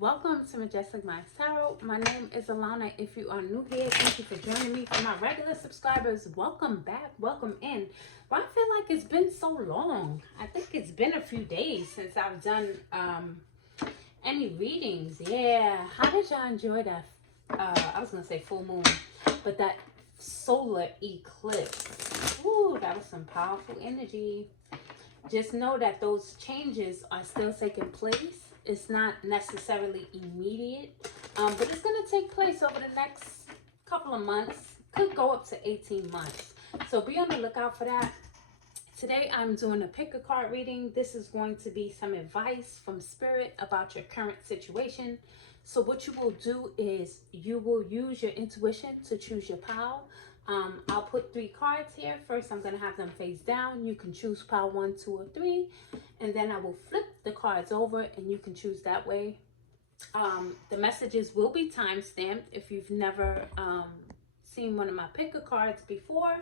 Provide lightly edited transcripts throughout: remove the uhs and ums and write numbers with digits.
welcome to Majestic Tarot. My name is Alana. If you are new here, thank you for joining me. For my regular subscribers, welcome back, welcome in. But I feel like it's been so long. I think it's been a few days since I've done any readings. Yeah, how did y'all enjoy that? I was gonna say full moon, but that solar eclipse. Ooh, that was some powerful energy. Just know that those changes are still taking place. It's not necessarily immediate, but it's going to take place over the next couple of months. Could go up to 18 months. So be on the lookout for that. Today I'm doing a pick a card reading. This is going to be some advice from Spirit about your current situation. So what you will do is you will use your intuition to choose your pile. I'll put 3 cards here. First, I'm going to have them face down. You can choose pile 1, 2, or 3. And then I will flip the cards over and you can choose that way. The messages will be time-stamped. If you've never seen one of my picker cards before,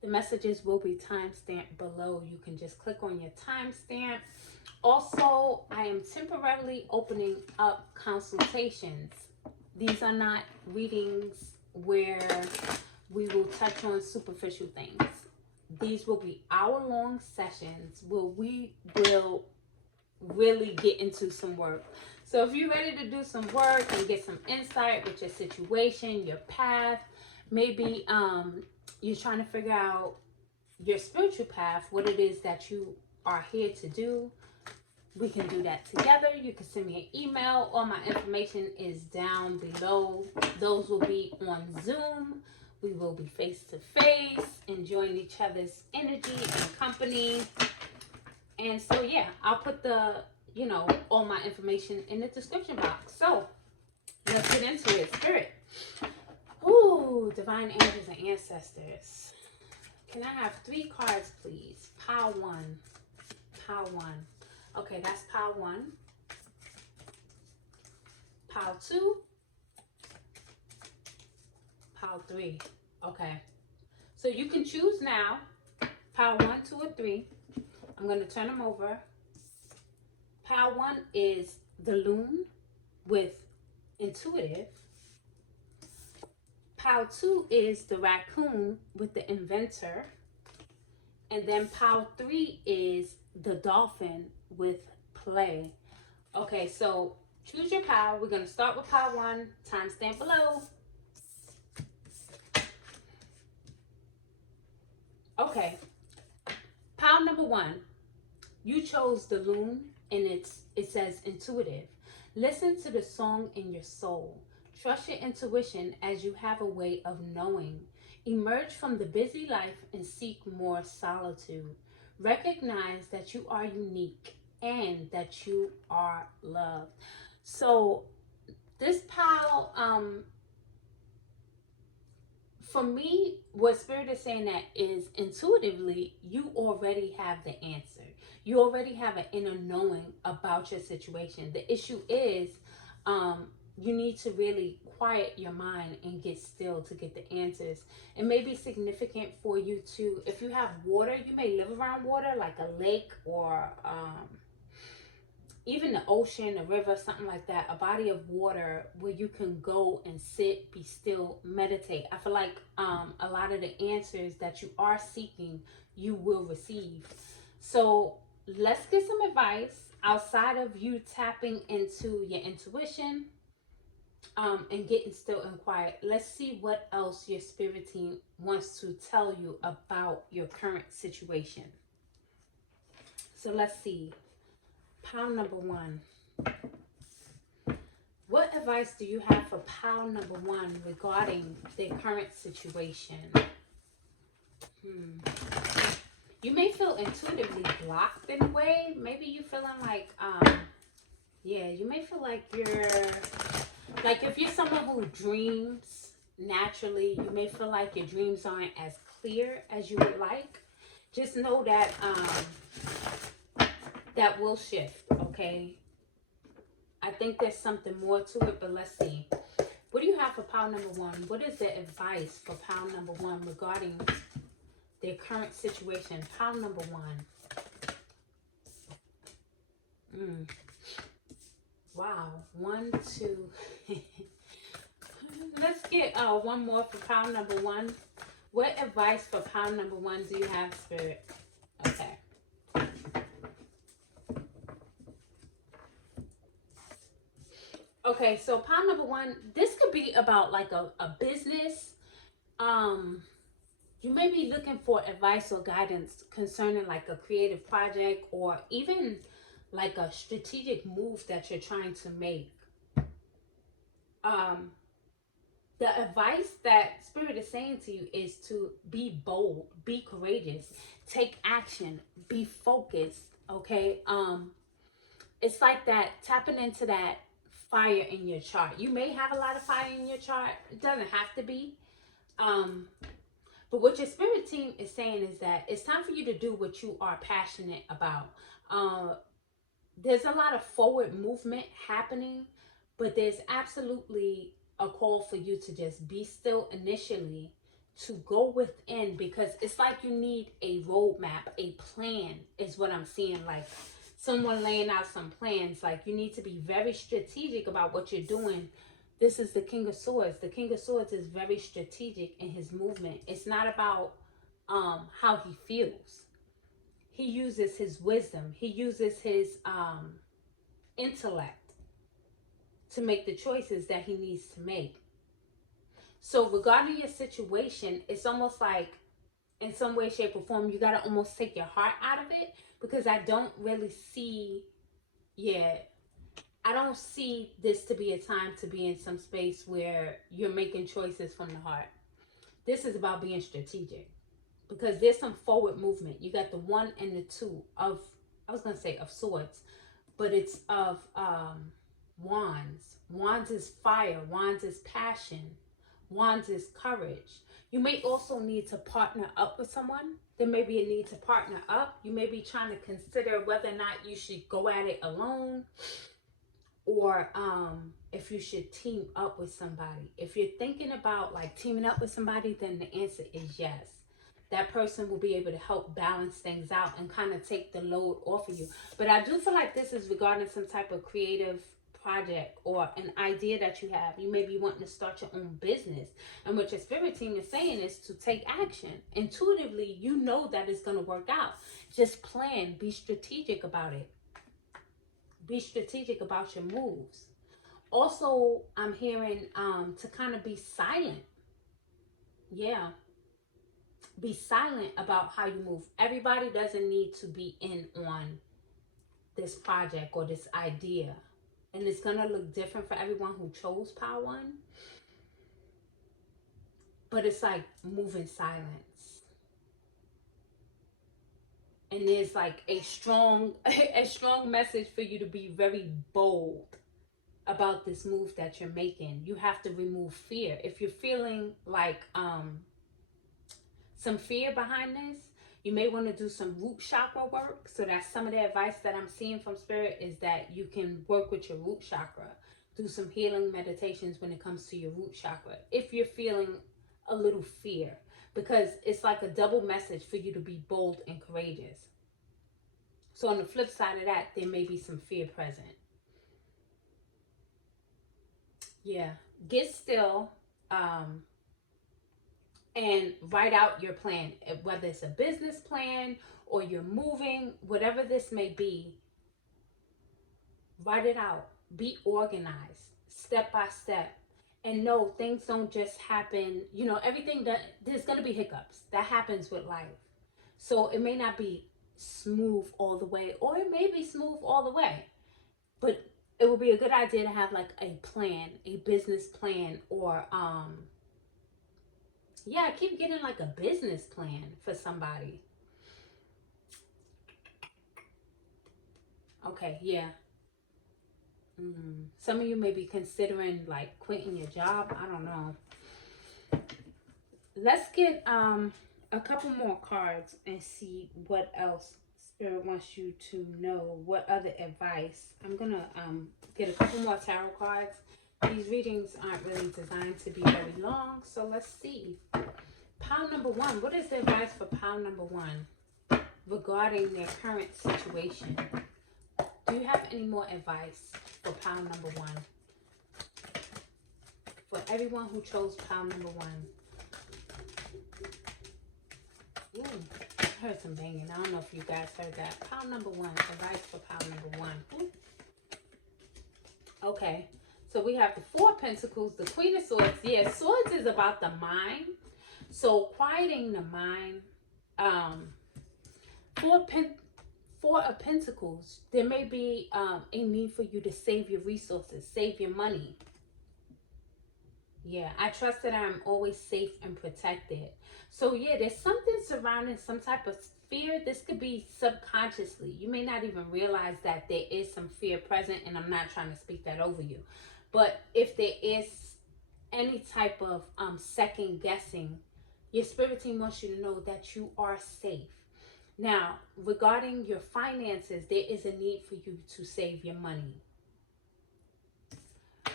the messages will be time-stamped below. You can just click on your timestamp. Also, I am temporarily opening up consultations. These are not readings where we will touch on superficial things. These will be hour-long sessions where we will really get into some work. So if you're ready to do some work and get some insight with your situation, your path, maybe you're trying to figure out your spiritual path, what it is that you are here to do, we can do that together. You can send me an email. All my information is down below. Those will be on Zoom. We will be face-to-face, enjoying each other's energy and company. And so, yeah, I'll put the, all my information in the description box. So, let's get into it. Spirit. Ooh, divine angels and ancestors. Can I have 3 cards, please? Pile 1. Pile 1. Okay, that's pile 1. Pile 2. Pile 3. Okay, so you can choose now pile 1, 2, or 3. I'm going to turn them over. Pile 1 is the loon with intuitive. Pile 2 is the raccoon with the inventor. And then pile 3 is the dolphin with play. Okay, so choose your pile. We're going to start with pile 1. Timestamp below. Okay, pile number 1, you chose the loon, and it says intuitive. Listen to the song in your soul. Trust your intuition as you have a way of knowing. Emerge from the busy life and seek more solitude. Recognize that you are unique and that you are loved. So this pile, for me, what Spirit is saying that is intuitively, you already have the answer. You already have an inner knowing about your situation. The issue is you need to really quiet your mind and get still to get the answers. It may be significant for you to, if you have water, you may live around water like a lake or even the ocean, a river, something like that, a body of water where you can go and sit, be still, meditate. I feel like a lot of the answers that you are seeking, you will receive. So let's get some advice outside of you tapping into your intuition and getting still and quiet. Let's see what else your spirit team wants to tell you about your current situation. So let's see. Pile number 1. What advice do you have for pile number 1 regarding their current situation? You may feel intuitively blocked in a way. Maybe you're feeling like, you may feel like like if you're someone who dreams naturally, you may feel like your dreams aren't as clear as you would like. Just know that that will shift, okay? I think there's something more to it, but let's see. What do you have for pile number 1? What is the advice for pile number 1 regarding their current situation? Pile number 1. Wow. 1, 2. Let's get one more for pile number 1. What advice for pile number 1 do you have, Spirit? Okay. Okay, so pile number 1, this could be about like a business. You may be looking for advice or guidance concerning like a creative project or even like a strategic move that you're trying to make. The advice that Spirit is saying to you is to be bold, be courageous, take action, be focused. Okay. It's like that, tapping into that fire in your chart. You may have a lot of fire in your chart. It doesn't have to be. But what your spirit team is saying is that it's time for you to do what you are passionate about. There's a lot of forward movement happening, but there's absolutely a call for you to just be still initially, to go within, because it's like you need a roadmap, a plan is what I'm seeing, like someone laying out some plans. Like you need to be very strategic about what you're doing. This is the King of Swords. The King of Swords is very strategic in his movement. It's not about how he feels. He uses his wisdom. He uses his intellect to make the choices that he needs to make. So regarding your situation, it's almost like in some way, shape, or form, you got to almost take your heart out of it, because I don't really see, I don't see this to be a time to be in some space where you're making choices from the heart. This is about being strategic, because there's some forward movement. You got the 1 and the 2 of, I was going to say of swords, but it's of wands. Wands is fire. Wands is passion. Wands is courage. You may also need to partner up with someone. There may be a need to partner up. You may be trying to consider whether or not you should go at it alone, or if you should team up with somebody. If you're thinking about like teaming up with somebody, then the answer is yes. That person will be able to help balance things out and kind of take the load off of you. But I do feel like this is regarding some type of creative project or an idea that you have. You may be wanting to start your own business, and what your spirit team is saying is to take action. Intuitively, you know that it's going to work out. Just plan, be strategic about it. Be strategic about your moves. Also, I'm hearing to kind of be silent. Yeah. Be silent about how you move. Everybody doesn't need to be in on this project or this idea. And it's going to look different for everyone who chose Power 1. But it's like move in silence. And there's like a strong message for you to be very bold about this move that you're making. You have to remove fear. If you're feeling like some fear behind this, you may want to do some root chakra work. So that's some of the advice that I'm seeing from Spirit, is that you can work with your root chakra. Do some healing meditations when it comes to your root chakra, if you're feeling a little fear, because it's like a double message for you to be bold and courageous. So on the flip side of that, there may be some fear present. Yeah, get still and write out your plan, whether it's a business plan or you're moving, whatever this may be. Write it out. Be organized, step by step. And no, things don't just happen. You know, everything that, there's going to be hiccups. That happens with life. So it may not be smooth all the way, or it may be smooth all the way. But it would be a good idea to have like a plan, a business plan, or I keep getting like a business plan for somebody. Okay, yeah. Some of you may be considering like quitting your job. I don't know. Let's get a couple more cards and see what else Spirit wants you to know. What other advice? I'm gonna get a couple more tarot cards. These readings aren't really designed to be very long, so let's see. Pile number 1. What is the advice for pile number 1 regarding their current situation? Do Do you have any more advice for pile number 1? For everyone who chose pile number 1. Ooh, I heard some banging. I don't know if you guys heard that. Pile number 1. Advice for pile number 1. Ooh. Okay. So we have the 4 of Pentacles, the Queen of Swords. Yeah, Swords is about the mind. So quieting the mind. 4 of Pentacles. There may be a need for you to save your resources, save your money. Yeah, I trust that I'm always safe and protected. So yeah, there's something surrounding some type of fear. This could be subconsciously. You may not even realize that there is some fear present, and I'm not trying to speak that over you. But if there is any type of second guessing, your spirit team wants you to know that you are safe. Now, regarding your finances, there is a need for you to save your money.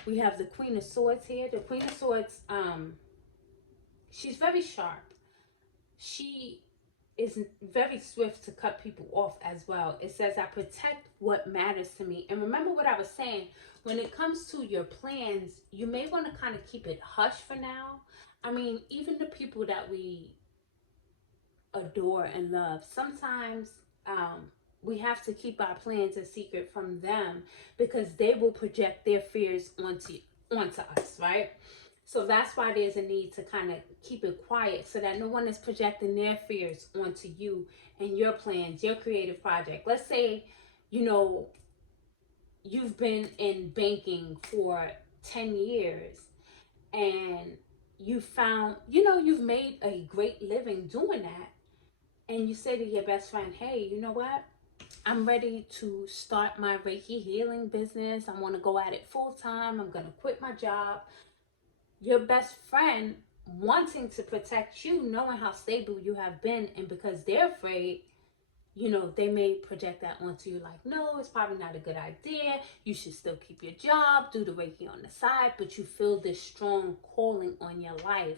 We have the Queen of Swords here. The Queen of Swords, she's very sharp. She is very swift to cut people off as well. It says, I protect what matters to me. And remember what I was saying, when it comes to your plans, you may want to kind of keep it hush for now. I mean, even the people that we adore and love, sometimes we have to keep our plans a secret from them, because they will project their fears onto us, right? So that's why there's a need to kind of keep it quiet, so that no one is projecting their fears onto you and your plans, your creative project. Let's say, you know, you've been in banking for 10 years and you found, you know, you've made a great living doing that. And you say to your best friend, hey, you know what? I'm ready to start my Reiki healing business. I want to go at it full time. I'm going to quit my job. Your best friend, wanting to protect you, knowing how stable you have been, and because they're afraid, you know, they may project that onto you like, no, it's probably not a good idea. You should still keep your job, do the Reiki on the side, but you feel this strong calling on your life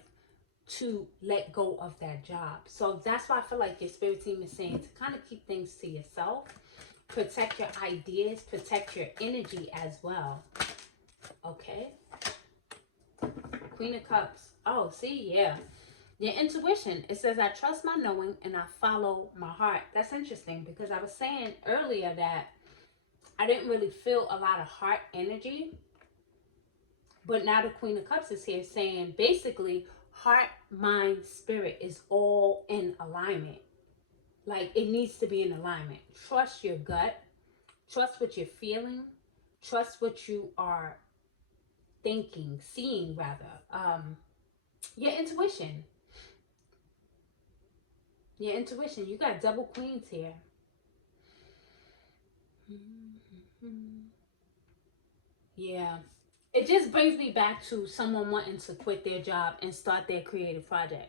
to let go of that job. So that's why I feel like your spirit team is saying to kind of keep things to yourself, protect your ideas, protect your energy as well. Okay. Queen of Cups. Oh, see, yeah. Your intuition. It says, I trust my knowing and I follow my heart. That's interesting, because I was saying earlier that I didn't really feel a lot of heart energy. But now the Queen of Cups is here saying, basically, heart, mind, spirit is all in alignment. Like, it needs to be in alignment. Trust your gut. Trust what you're feeling. Trust what you are thinking, seeing rather. Your intuition. Your intuition. You got double queens here. Yeah. It just brings me back to someone wanting to quit their job and start their creative project.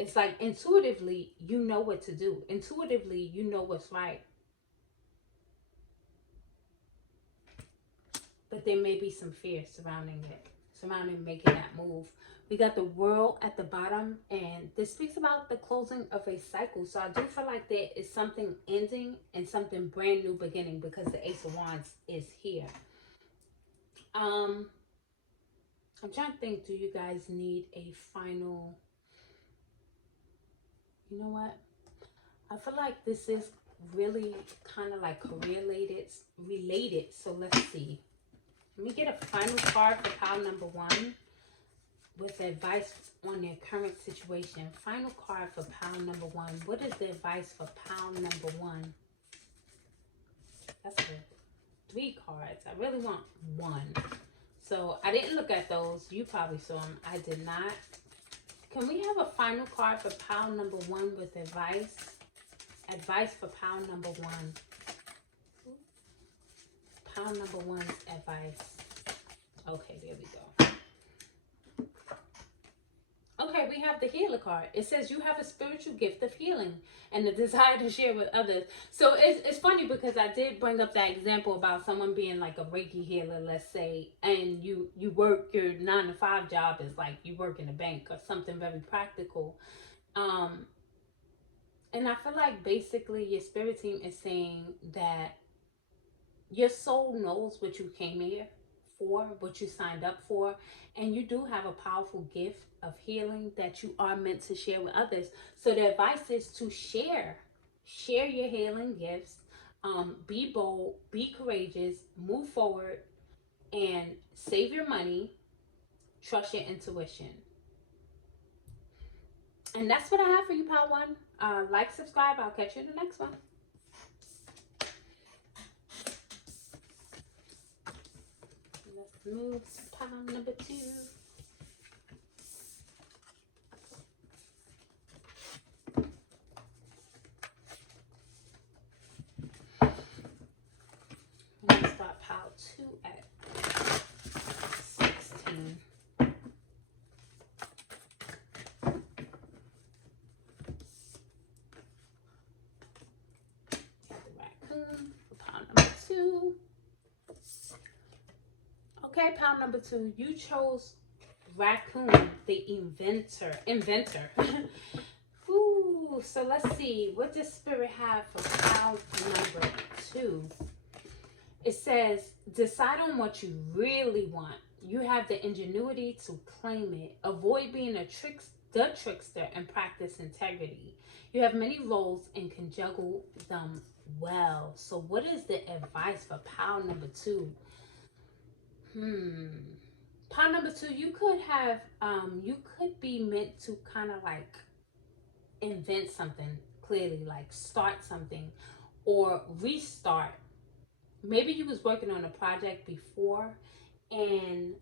It's like intuitively, you know what to do. Intuitively, you know what's right. But there may be some fear surrounding it, surrounding making that move. We got the World at the bottom, and this speaks about the closing of a cycle. So I do feel like there is something ending and something brand new beginning, because the Ace of Wands is here. I'm trying to think, do you guys need a final... You know what? I feel like this is really kind of like career related. So let's see. Let me get a final card for pile number 1 with advice on their current situation. Final card for pile number 1. What is the advice for pile number 1? That's good. 3 cards. I really want 1. So I didn't look at those. You probably saw them. I did not. Can we have a final card for pile number 1 with advice? Advice for pile number 1. Pile number 1's advice. Okay, there we go. Okay, we have the Healer card. It says you have a spiritual gift of healing and the desire to share with others. So it's funny, because I did bring up that example about someone being like a Reiki healer, let's say, and you work your 9-to-5 job is like you work in a bank or something very practical. And I feel like basically your spirit team is saying that Your soul knows what you came here for, what you signed up for, and you do have a powerful gift of healing that you are meant to share with others. So the advice is to share your healing gifts. Be bold, be courageous, move forward, and save your money. Trust your intuition. And that's what I have for you, Pile One. Like, subscribe. I'll catch you in the next one. Let's move to pile number 2. I'm going to start pile 2 at 16. Got the raccoon for pile number 2. Okay, pile number 2. You chose raccoon, the inventor. Ooh, so let's see. What does Spirit have for pile number 2? It says, decide on what you really want. You have the ingenuity to claim it. Avoid being the trickster, and practice integrity. You have many roles and can juggle them well. So what is the advice for pile number 2? Pile number 2, you could be meant to kind of like invent something, clearly, like start something or restart. Maybe you was working on a project before and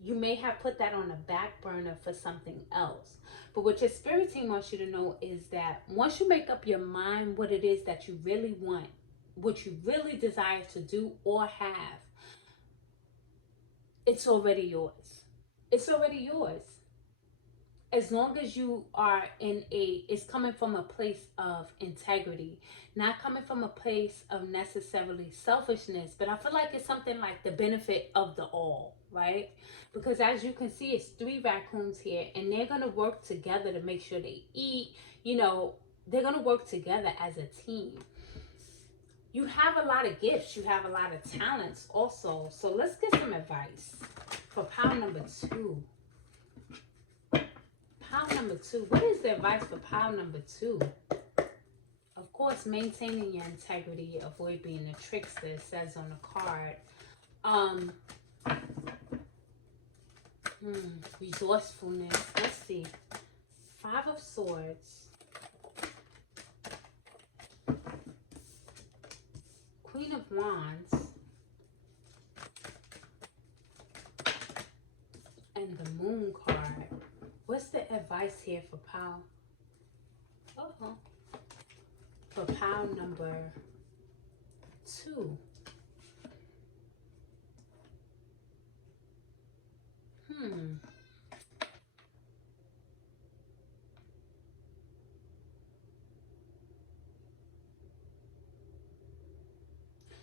you may have put that on the back burner for something else. But what your spirit team wants you to know is that once you make up your mind what it is that you really want, what you really desire to do or have, it's already yours. It's already yours. As long as you are it's coming from a place of integrity, not coming from a place of necessarily selfishness, but I feel like it's something like the benefit of the all, right? Because as you can see, it's 3 raccoons here, and they're going to work together to make sure they eat. They're going to work together as a team. You have a lot of gifts. You have a lot of talents also. So let's get some advice for pile number 2. Pile number 2. What is the advice for pile number 2? Of course, maintaining your integrity. Avoid being a trickster, it says on the card. Resourcefulness. Let's see. 5 of Swords. Queen of Wands. And the Moon card. What's the advice here for pile? For pile number 2.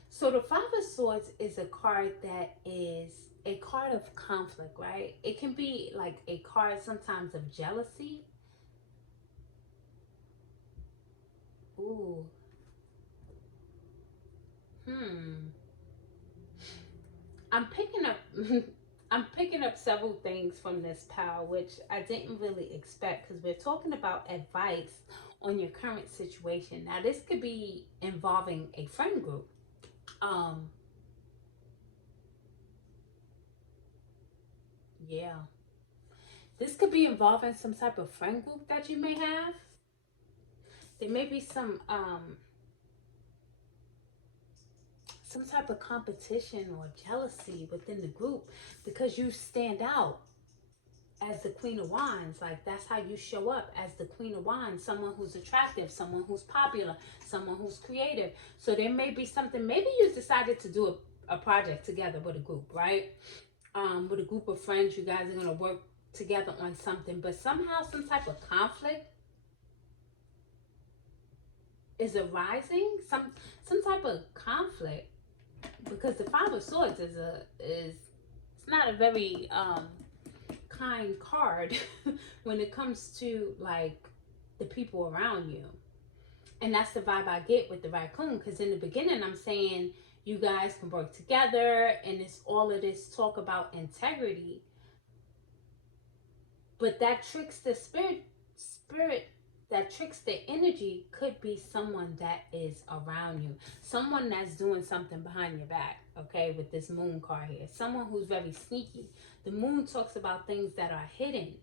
So the 5 of Swords is a card that is a card of conflict, right? It can be like a card sometimes of jealousy. Ooh. I'm picking up several things from this pile, which I didn't really expect, because we're talking about advice on your current situation. Now, this could be involving a friend group. Yeah. This could be involving some type of friend group that you may have. There may be some type of competition or jealousy within the group because you stand out as the Queen of Wands. Like, that's how you show up, as the Queen of Wands. Someone who's attractive, someone who's popular, someone who's creative. So there may be something, maybe you decided to do a project together with a group, right? With a group of friends, you guys are going to work together on something, but somehow some type of conflict is arising, some type of conflict, because the 5 of Swords is it's not a very kind card when it comes to like the people around you. And that's the vibe I get with the raccoon, because in the beginning I'm saying You guys can work together, and it's all of this talk about integrity. But that tricks the spirit that tricks the energy could be someone that is around you, someone that's doing something behind your back. Okay, with this moon card here, someone who's very sneaky. The moon talks about things that are hidden,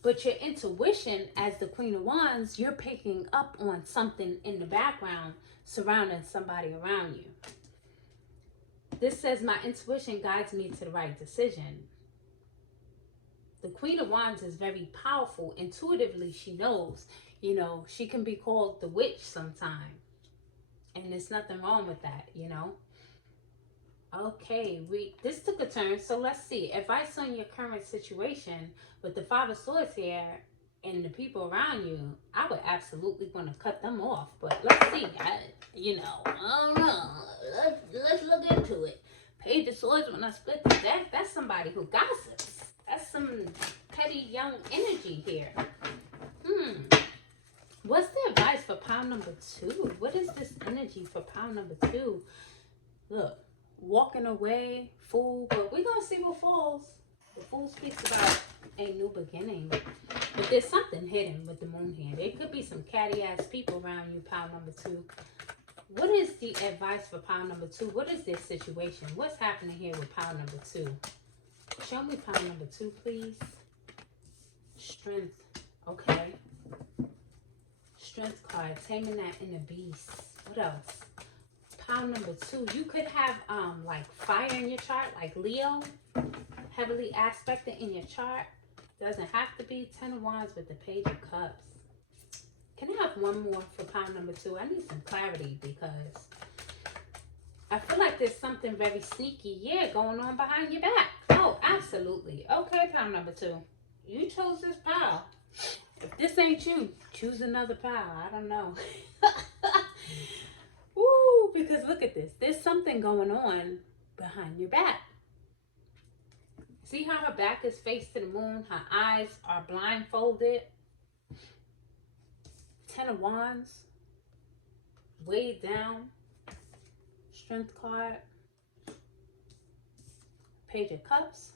but your intuition as the Queen of Wands, you're picking up on something in the background surrounding somebody around you. This says my intuition guides me to the right decision. The Queen of Wands is very powerful. Intuitively, she knows. You know, she can be called the witch sometime. And there's nothing wrong with that, you know. Okay, this took a turn. So let's see. Advice on your current situation with the Five of Swords here and the people around you. I would absolutely want to cut them off. But let's see. I don't know. Let's look into it. Page of Swords, when I split the deck, that's somebody who gossips. That's some petty young energy here. What's the advice for pile number 2? What is this energy for pile number 2? Look, walking away, fool. But we're going to see what falls. The Fool speaks about a new beginning. But there's something hidden with the moon here. There could be some catty ass people around you, pile number 2. What is the advice for pile number 2? What is this situation? What's happening here with pile number 2? Show me pile number 2, please. Strength. Okay. Strength card. Taming that inner beast. What else? Pile number 2. You could have like fire in your chart, like Leo. Heavily aspected in your chart. Doesn't have to be. 10 of Wands with the Page of Cups. Can I have one more for pile number 2? I need some clarity because I feel like there's something very sneaky, going on behind your back. Oh, absolutely. Okay, pile number 2. You chose this pile. If this ain't you, choose another pile. I don't know. Woo, because look at this. There's something going on behind your back. See how her back is faced to the moon? Her eyes are blindfolded. 10 of Wands. Weighed down. Strength card. Page of Cups.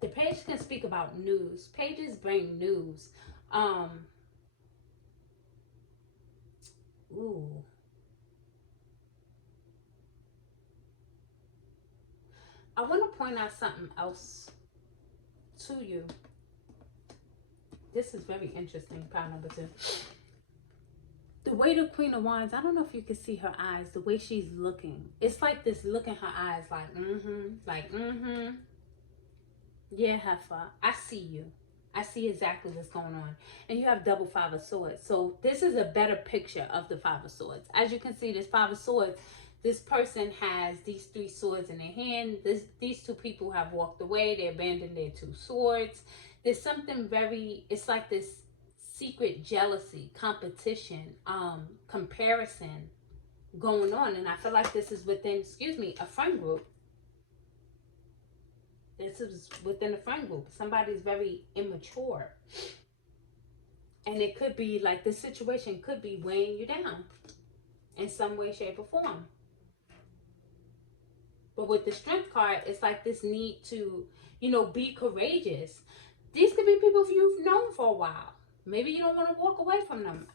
The page can speak about news. Pages bring news. Ooh. I want to point out something else to you. This is very interesting, pile number 2. The way the Queen of Wands, I don't know if you can see her eyes, the way she's looking. It's like this look in her eyes, like, yeah, heifer, I see you. I see exactly what's going on. And you have double 5 of Swords. So this is a better picture of the 5 of Swords. As you can see, this 5 of Swords, this person has these 3 swords in their hand. These 2 people have walked away. They abandoned their 2 swords. There's something very, it's like this secret jealousy, competition, comparison going on. And I feel like this is within, a friend group. This is within a friend group. Somebody's very immature. And it could be like the situation could be weighing you down in some way, shape, or form. But with the Strength card, it's like this need to, be courageous. These could be people you've known for a while. Maybe you don't want to walk away from them.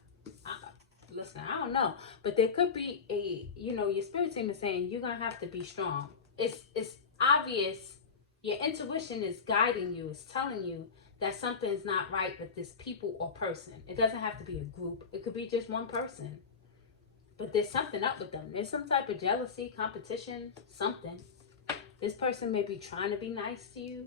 Listen, I don't know. But there could be your spirit team is saying you're going to have to be strong. It's obvious. Your intuition is guiding you. It's telling you that something's not right with this people or person. It doesn't have to be a group. It could be just one person. But there's something up with them. There's some type of jealousy, competition, something. This person may be trying to be nice to you.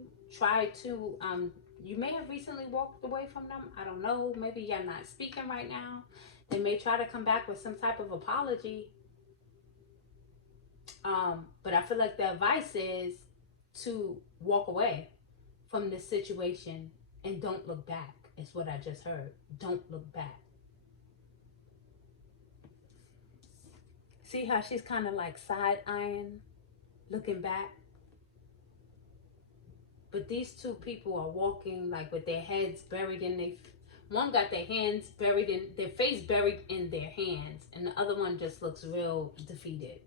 You may have recently walked away from them. I don't know. Maybe you're not speaking right now. They may try to come back with some type of apology. But I feel like the advice is to walk away from this situation and don't look back. Is what I just heard. Don't look back. See how she's kind of like side-eyeing, looking back? But these 2 people are walking like with their heads buried in one got their face buried in their hands, and the other one just looks real defeated.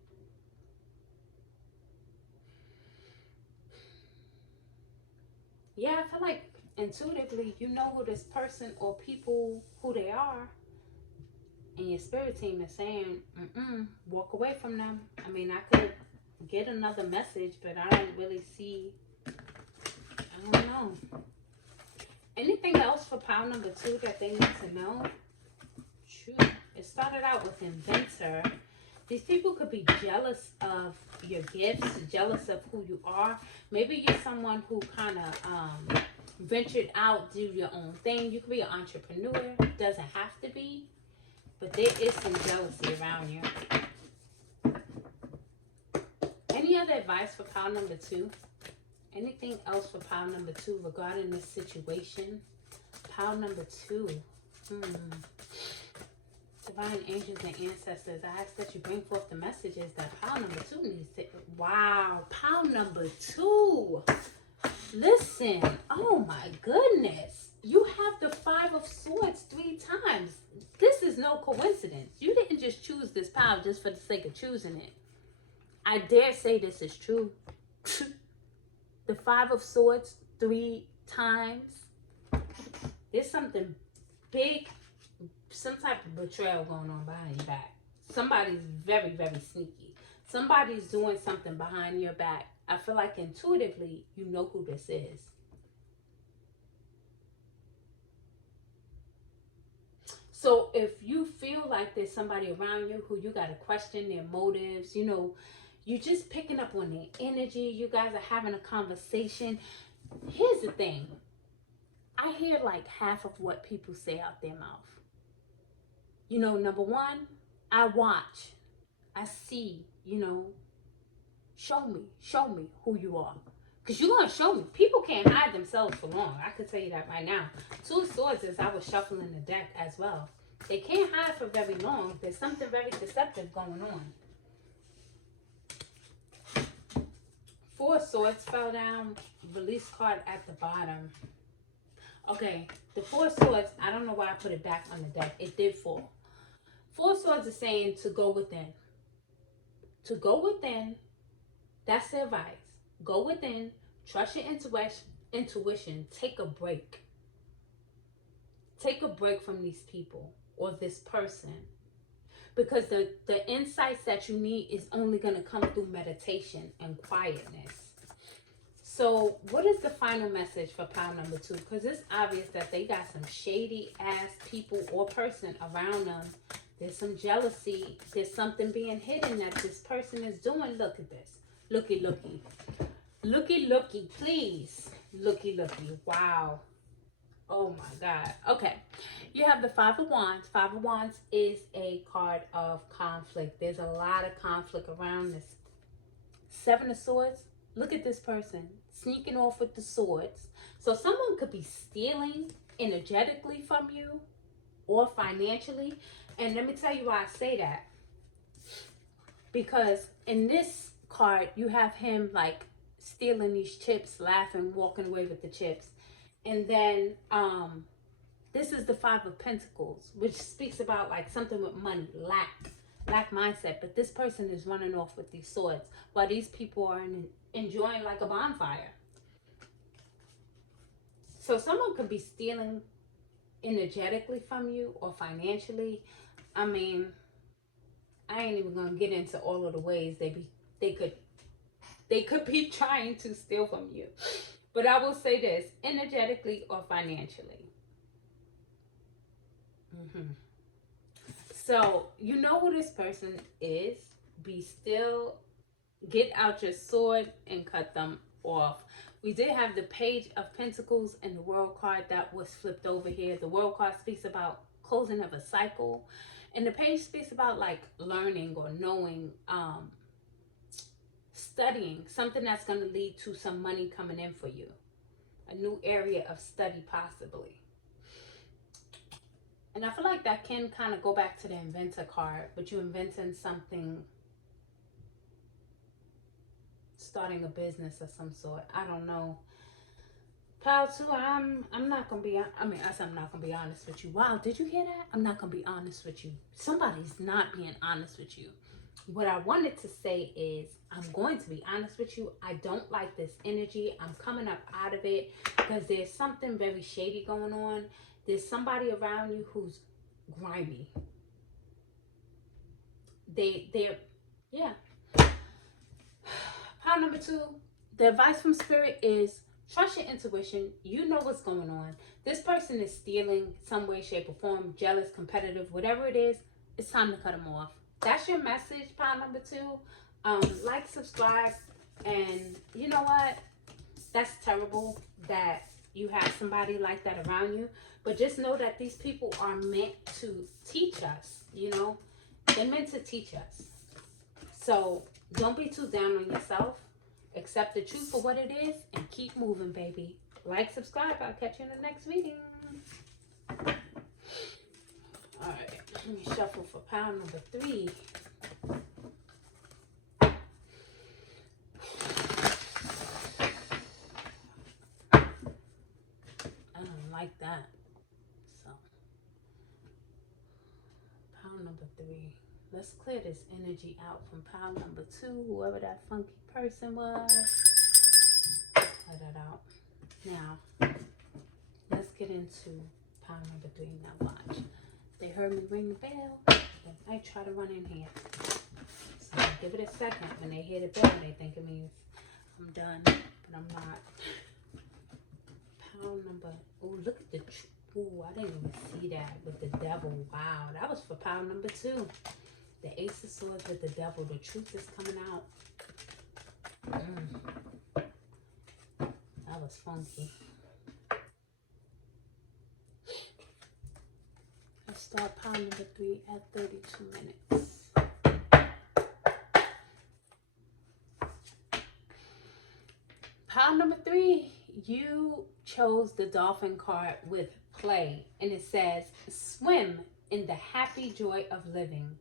Yeah, I feel like intuitively you know who this person or people who they are, and your spirit team is saying, walk away from them. I mean, I could get another message, but I don't really see. I don't know. Anything else for pile number 2 that they need to know? Shoot. It started out with inventor. These people could be jealous of your gifts, jealous of who you are. Maybe you're someone who kind of ventured out, do your own thing. You could be an entrepreneur. Doesn't have to be, but there is some jealousy around you. Any other advice for pile number 2? Anything else for pile number 2 regarding this situation? Pile number 2. Divine angels and ancestors, I ask that you bring forth the messages that pile number 2 needs to. Wow, pile number 2. Listen, oh my goodness. You have the 5 of Swords 3 times. This is no coincidence. You didn't just choose this pile just for the sake of choosing it. I dare say this is true. The 5 of Swords 3 times. There's something big, some type of betrayal going on behind your back. Somebody's very, very sneaky. Somebody's doing something behind your back. I feel like intuitively, you know who this is. So if you feel like there's somebody around you who you got to question their motives, you know, you're just picking up on their energy. You guys are having a conversation. Here's the thing. I hear like half of what people say out their mouth. You know, number one, I watch. I see, you know, show me who you are. Because you're going to show me. People can't hide themselves for long. I could tell you that right now. 2 of Swords as I was shuffling the deck as well. They can't hide for very long. There's something very deceptive going on. 4 of Swords fell down. Release card at the bottom. Okay, the 4 of Swords, I don't know why I put it back on the deck. It did fall. 4 of Swords is saying to go within. To go within, that's the advice. Go within, trust your intuition, take a break. Take a break from these people or this person. Because the insights that you need is only going to come through meditation and quietness. So what is the final message for pile number 2? Because it's obvious that they got some shady ass people or person around them. There's some jealousy. There's something being hidden that this person is doing. Look at this. Looky, looky. Looky, looky, please. Looky, looky. Wow. Oh my God. Okay. You have the 5 of Wands. 5 of Wands is a card of conflict. There's a lot of conflict around this. 7 of Swords. Look at this person sneaking off with the swords. So someone could be stealing energetically from you or financially. And let me tell you why I say that. Because in this card, you have him like stealing these chips, laughing, walking away with the chips. And then this is the 5 of Pentacles, which speaks about like something with money, lack mindset. But this person is running off with these swords while these people are enjoying like a bonfire. So someone could be stealing energetically from you or financially. I mean, I ain't even gonna get into all of the ways they could be trying to steal from you. But I will say this, energetically or financially. So you know who this person is. Be still. Get out your sword and cut them off. We did have the Page of Pentacles and the World card that was flipped over here. The World card speaks about closing of a cycle. And the Page speaks about like learning or knowing, studying. Something that's going to lead to some money coming in for you. A new area of study possibly. And I feel like that can kind of go back to the inventor card. But you're inventing something, starting a business of some sort. I don't know. Pile 2, I'm not gonna be. I'm not gonna be honest with you. Wow, did you hear that? I'm not gonna be honest with you. Somebody's not being honest with you. what I wanted to say is, I'm going to be honest with you. I don't like this energy. I'm coming up out of it because there's something very shady going on. There's somebody around you who's grimy. They're, yeah. Pile number two, the advice from spirit is trust your intuition. You know what's going on. This person is stealing some way, shape, or form, jealous, competitive, whatever it is. It's time to cut them off. That's your message, pile number two. Like, subscribe, and you know what? That's terrible that you have somebody like that around you. But just know that these people are meant to teach us, you know? They're meant to teach us. So don't be too down on yourself. Accept the truth for what it is and keep moving, baby. Like, subscribe. I'll catch you in the next reading. Alright, let me shuffle for pile number three. I don't like that. So, pile number three. Let's clear this energy out from pile number two, whoever that funky person was. Clear that out. Now, let's get into pile number three. Now watch. They heard me ring the bell. They might try to run in here. So I'll give it a second. When they hear the bell, they think it means I'm done, but I'm not. Pile number, oh, look at the, oh, I didn't even see that with the devil. Wow, that was for pile number two. The Ace of Swords with the devil. The truth is coming out. That was funky. Let's start pile number three at 32 minutes. Pile number three, you chose the dolphin card with play. And it says, swim in the happy joy of living.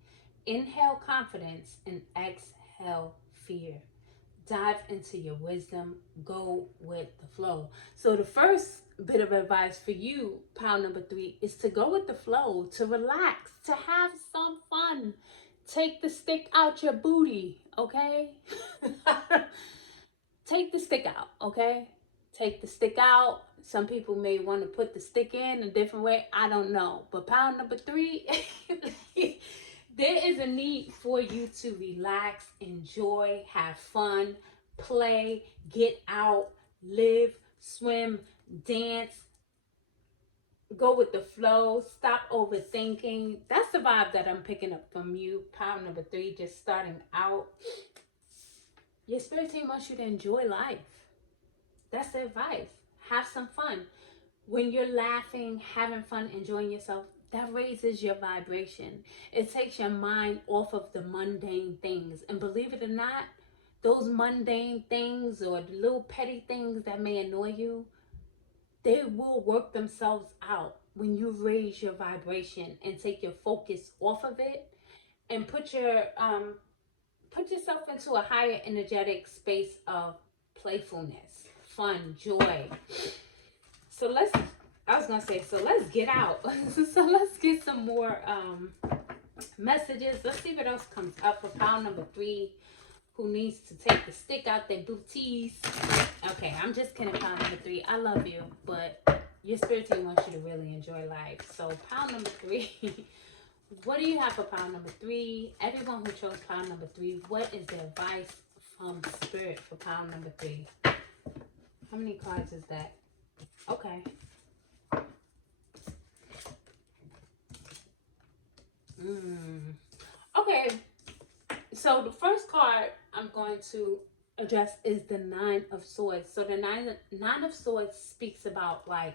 Inhale confidence and exhale fear. Dive into your wisdom. Go with the flow. So the first bit of advice for you, pile number three, is to go with the flow, to relax, to have some fun. Take the stick out your booty, okay? Take the stick out, okay? Take the stick out. Some people may want to put the stick in a different way. I don't know. But pile number three, there is a need for you to relax, enjoy, have fun, play, get out, live, swim, dance, go with the flow, stop overthinking. That's the vibe that I'm picking up from you. Pile number three, just starting out. Your spirit team wants you to enjoy life. That's the advice. Have some fun. When you're laughing, having fun, enjoying yourself, that raises your vibration. It takes your mind off of the mundane things. And believe it or not, those mundane things or the little petty things that may annoy you, they will work themselves out when you raise your vibration and take your focus off of it and put yourself into a higher energetic space of playfulness, fun, joy. So let's get out. So let's get some more messages. Let's see what else comes up for pile number three. Who needs to take the stick out their booties? Okay, I'm just kidding, pile number three. I love you, but your spirit team wants you to really enjoy life. So pile number three. What do you have for pile number three? Everyone who chose pile number three, what is the advice from spirit for pile number three? How many cards is that? Okay. Okay. So the first card I'm going to address is the Nine of Swords. So the Nine of Swords speaks about like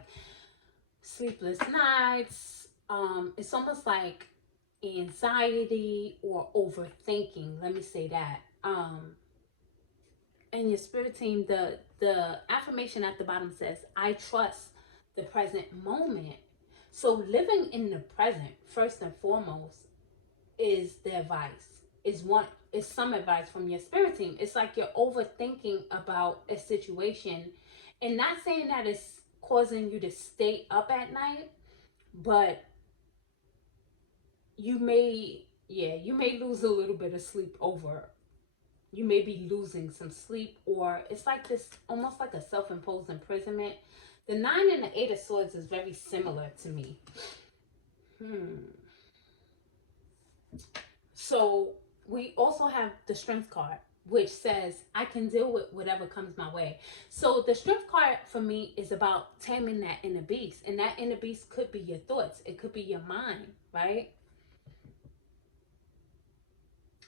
sleepless nights. It's almost like anxiety or overthinking. Let me say that. And your spirit team, the affirmation at the bottom says, I trust the present moment. So living in the present, first and foremost, is the advice. Is some advice from your spirit team. It's like you're overthinking about a situation, and not saying that it's causing you to stay up at night, but you may Yeah, you may lose a little bit of sleep over. You may be losing some sleep, or it's like this, almost like a self-imposed imprisonment. The Nine and the Eight of Swords is very similar to me. So we also have the Strength card, which says I can deal with whatever comes my way. So the Strength card for me is about taming that inner beast, and that inner beast could be your thoughts, it could be your mind, right?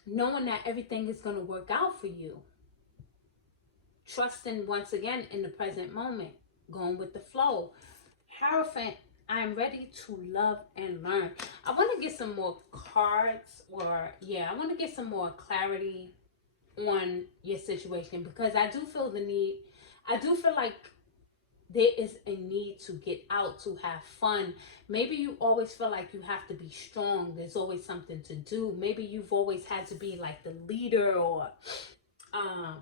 Knowing that everything is going to work out for you, trusting once again in the present moment, going with the flow. Hierophant, I am ready to love and learn. I want to get some more cards, or yeah, I want to get some more clarity on your situation, because I do feel the need. I do feel like there is a need to get out, to have fun. Maybe you always feel like you have to be strong. There's always something to do. Maybe you've always had to be like the leader, or um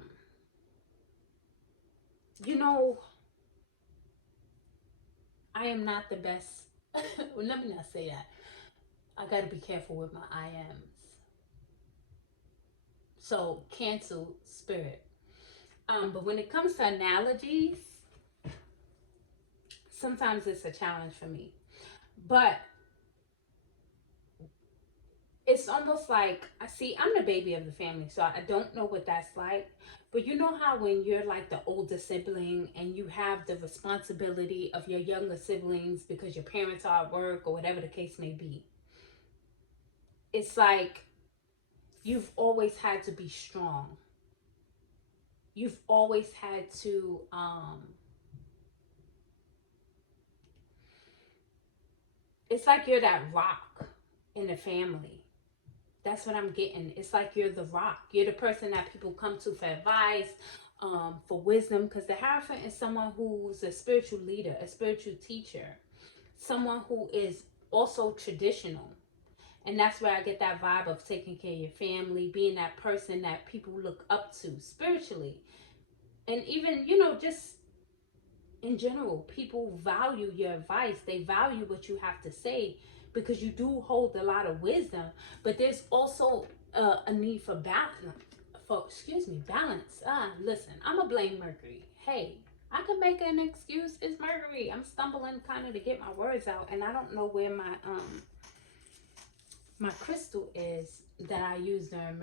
you know, I am not the best. Well, let me not say that. I got to be careful with my I ams. So cancel spirit. But when it comes to analogies, sometimes it's a challenge for me. But it's almost like, I see, I'm the baby of the family, so I don't know what that's like. But you know how when you're like the older sibling and you have the responsibility of your younger siblings because your parents are at work or whatever the case may be, it's like you've always had to be strong. You've always had to it's like you're that rock in the family. That's what I'm getting. It's like you're the rock. You're the person that people come to for advice, for wisdom. Because the Hierophant is someone who's a spiritual leader, a spiritual teacher, someone who is also traditional. And that's where I get that vibe of taking care of your family, being that person that people look up to spiritually. And even, you know, just in general, people value your advice. They value what you have to say because you do hold a lot of wisdom. But there's also a need for balance. Balance. Listen, I'm gonna blame Mercury. Hey, I can make an excuse. It's Mercury. I'm stumbling kind of to get my words out, and I don't know where my crystal is that I use during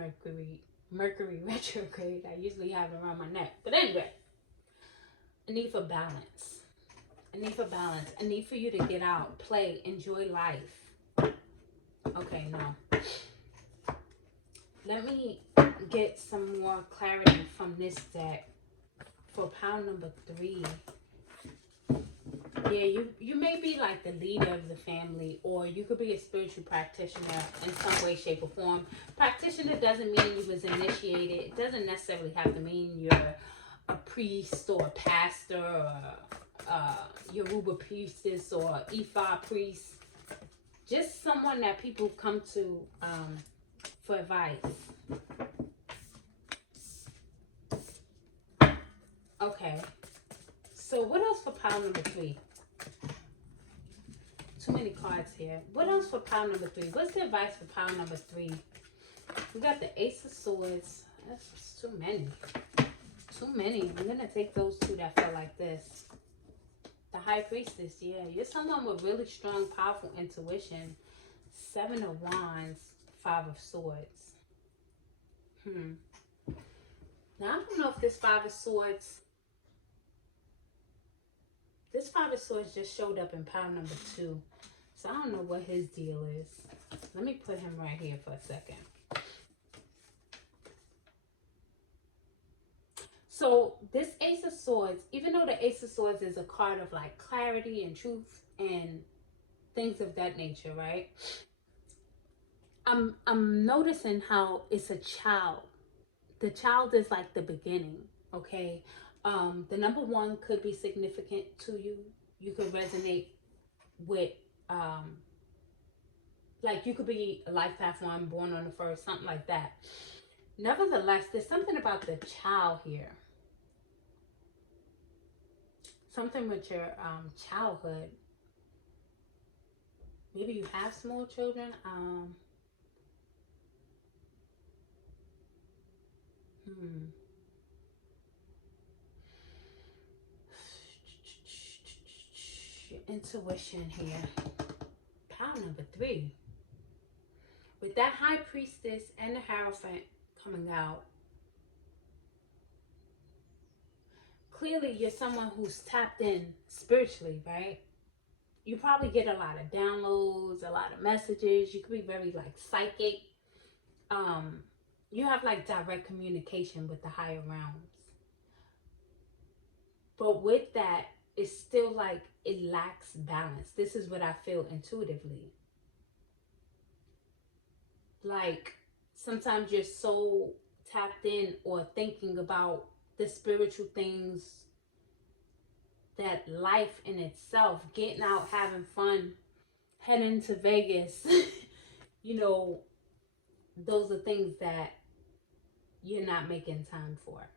Mercury retrograde. I usually have it around my neck. But anyway, a need for balance. A need for balance. A need for you to get out, play, enjoy life. Okay, no. Let me get some more clarity from this deck for pile number 3. Yeah, you may be like the leader of the family, or you could be a spiritual practitioner in some way, shape, or form. Practitioner doesn't mean you was initiated. It doesn't necessarily have to mean you're a priest or a pastor, or Yoruba priestess or Ifa priest. Just someone that people come to for advice. Okay. So what else for pile number 3? Too many cards here. What else for pile number 3? What's the advice for pile number 3? We got the Ace of Swords. That's just too many. Too many. I'm going to take those 2 that felt like this. The High Priestess. Yeah, you're someone with really strong, powerful intuition. 7 of Wands. 5 of Swords. Now, I don't know if this 5 of Swords... This 5 of Swords just showed up in pile number 2. So I don't know what his deal is. Let me put him right here for a second. So this Ace of Swords, even though the Ace of Swords is a card of like clarity and truth and things of that nature, right? I'm noticing how it's a child. The child is like the beginning, okay? The number 1 could be significant to you. You could resonate with, like you could be a life path 1, born on the 1st, something like that. Nevertheless, there's something about the child here. Something with your childhood. Maybe you have small children. Hmm. Your intuition here. Pile number 3. With that High Priestess and the Hierophant coming out, clearly you're someone who's tapped in spiritually, right? You probably get a lot of downloads, a lot of messages. You could be very like psychic. Um, you have like direct communication with the higher realms. But with that, it's still like it lacks balance. This is what I feel intuitively. Like sometimes you're so tapped in or thinking about the spiritual things, that life in itself, getting out, having fun, heading to Vegas, you know, those are things that you're not making time for.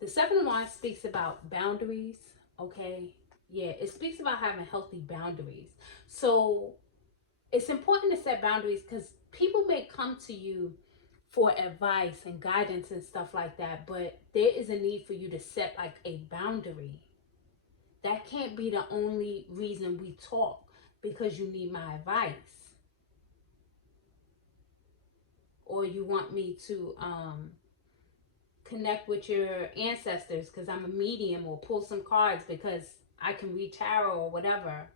The Seven of Wands speaks about boundaries, okay? Yeah, it speaks about having healthy boundaries. So it's important to set boundaries because people may come to you for advice and guidance and stuff like that, but there is a need for you to set like a boundary. That can't be the only reason we talk, because you need my advice or you want me to connect with your ancestors because I'm a medium, or pull some cards because I can read tarot or whatever,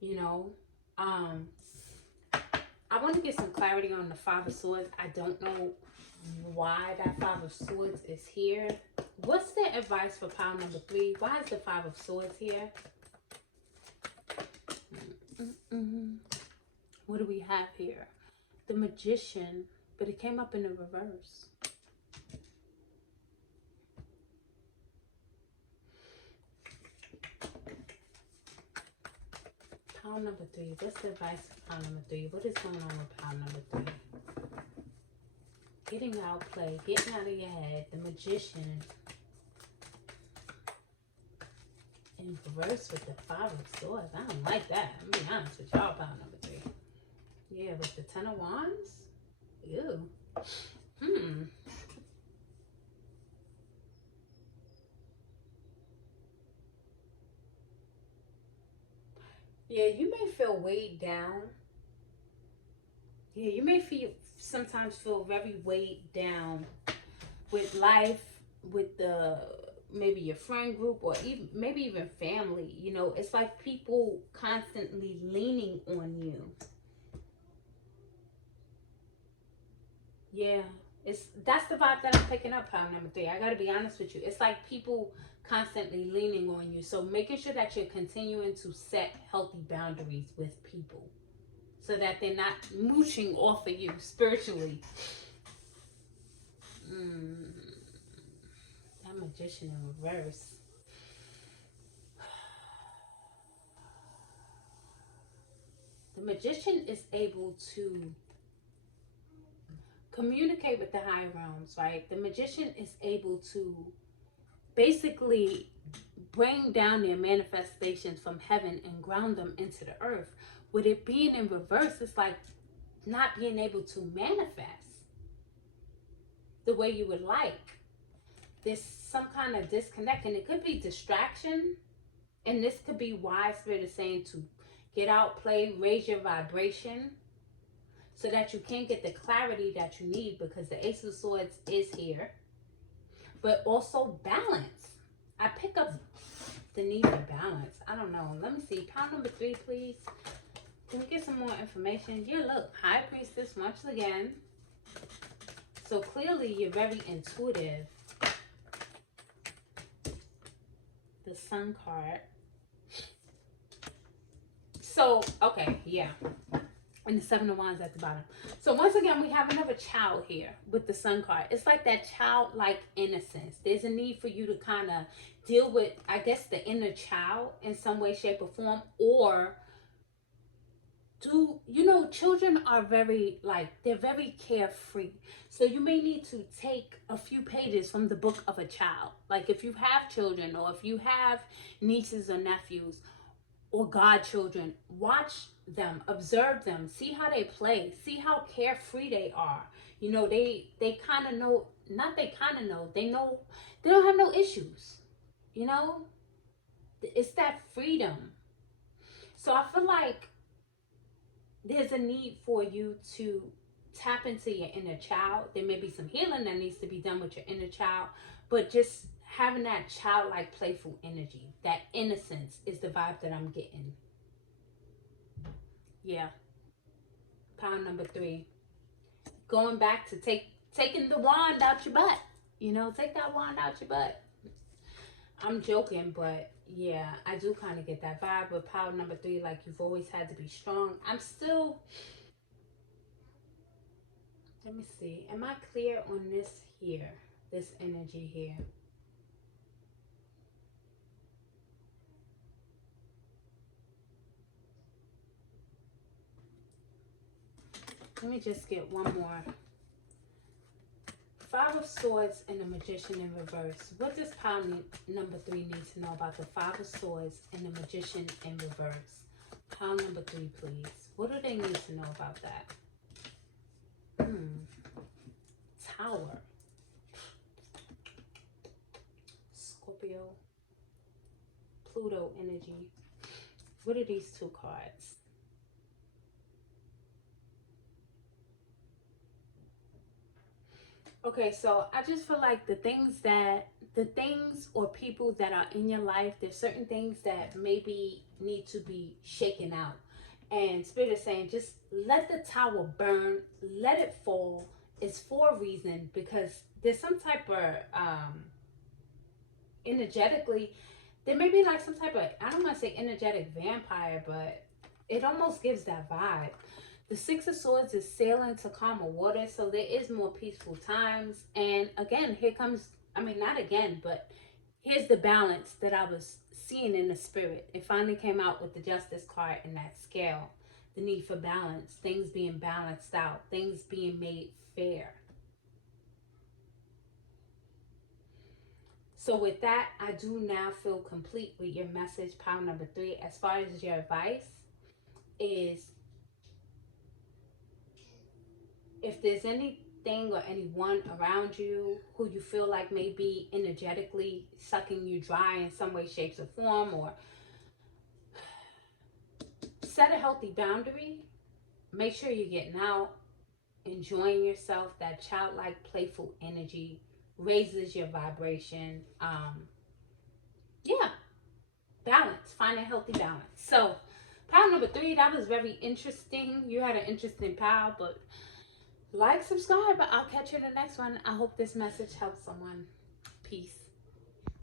you know. I want to get some clarity on the Five of Swords. I don't know why that Five of Swords is here. What's the advice for pile number 3? Why is the Five of Swords here? What do we have here? The Magician, but it came up in the reverse. Pile number 3. What's the advice for pile number 3? What is going on with pile number 3? Getting outplayed, getting out of your head, the Magician. In reverse with the Five of Swords. I don't like that. I'm gonna be honest with y'all, pile number 3. Yeah, with the Ten of Wands. Ew. Yeah, you may feel weighed down. Yeah, you may sometimes feel very weighed down with life, with the maybe your friend group, or even maybe even family. You know, it's like people constantly leaning on you. Yeah, that's the vibe that I'm picking up, pile number 3. I gotta be honest with you. It's like people constantly leaning on you. So making sure that you're continuing to set healthy boundaries with people, so that they're not mooching off of you spiritually. That Magician in reverse. The Magician is able to communicate with the higher realms, right? The Magician is able to basically bring down their manifestations from heaven and ground them into the earth. With it being in reverse, it's like not being able to manifest the way you would like. There's some kind of disconnect, and it could be distraction, and this could be why Spirit is saying to get out, play, raise your vibration, so that you can get the clarity that you need, because the Ace of Swords is here. But also balance. I pick up the need for balance. I don't know. Let me see. Pile number 3, please. Can we get some more information? Yeah, look. High Priestess once again. So clearly you're very intuitive. The Sun card. So, okay, yeah. And the Seven of Wands at the bottom. So once again, we have another child here with the Sun card. It's like that childlike innocence. There's a need for you to kind of deal with, I guess, the inner child in some way, shape, or form. Or children are very, they're very carefree. So you may need to take a few pages from the book of a child. Like if you have children, or if you have nieces or nephews, or godchildren. Watch them, observe them, see how they play, see how carefree they are. You know, they kind of know, not they kind of know they don't have no issues. You know, it's that freedom. So I feel like there's a need for you to tap into your inner child. There may be some healing that needs to be done with your inner child, but just having that childlike, playful energy, that innocence is the vibe that I'm getting. Yeah, pound number 3. Going back to taking the wand out your butt. You know, take that wand out your butt. I'm joking, but yeah, I do kind of get that vibe with power number 3. Like, you've always had to be strong. I'm still, let me see. Am I clear on this here? This energy here. Let me just get one more. 5 of Swords and the Magician in reverse. What does power number 3 need to know about the 5 of Swords and the Magician in reverse? Power number 3, please. What do they need to know about that? Tower. Scorpio. Pluto energy. What are these 2 cards? Okay, so I just feel like the things or people that are in your life, there's certain things that maybe need to be shaken out. And Spirit is saying, just let the tower burn, let it fall. It's for a reason, because there's some type of energetically, there may be like some type of, I don't want to say energetic vampire, but it almost gives that vibe. The 6 of Swords is sailing to calmer water, so there is more peaceful times. And again, here comes, I mean, not again, but here's the balance that I was seeing in the spirit. It finally came out with the Justice card in that scale. The need for balance, things being balanced out, things being made fair. So with that, I do now feel complete with your message, power number 3. As far as your advice is, if there's anything or anyone around you who you feel like may be energetically sucking you dry in some way, shapes, or form, or set a healthy boundary. Make sure you're getting out, enjoying yourself. That childlike, playful energy raises your vibration. Yeah, balance. Find a healthy balance. So, power number 3, that was very interesting. You had an interesting power, but like, subscribe. I'll catch you in the next one. I hope this message helps someone. Peace.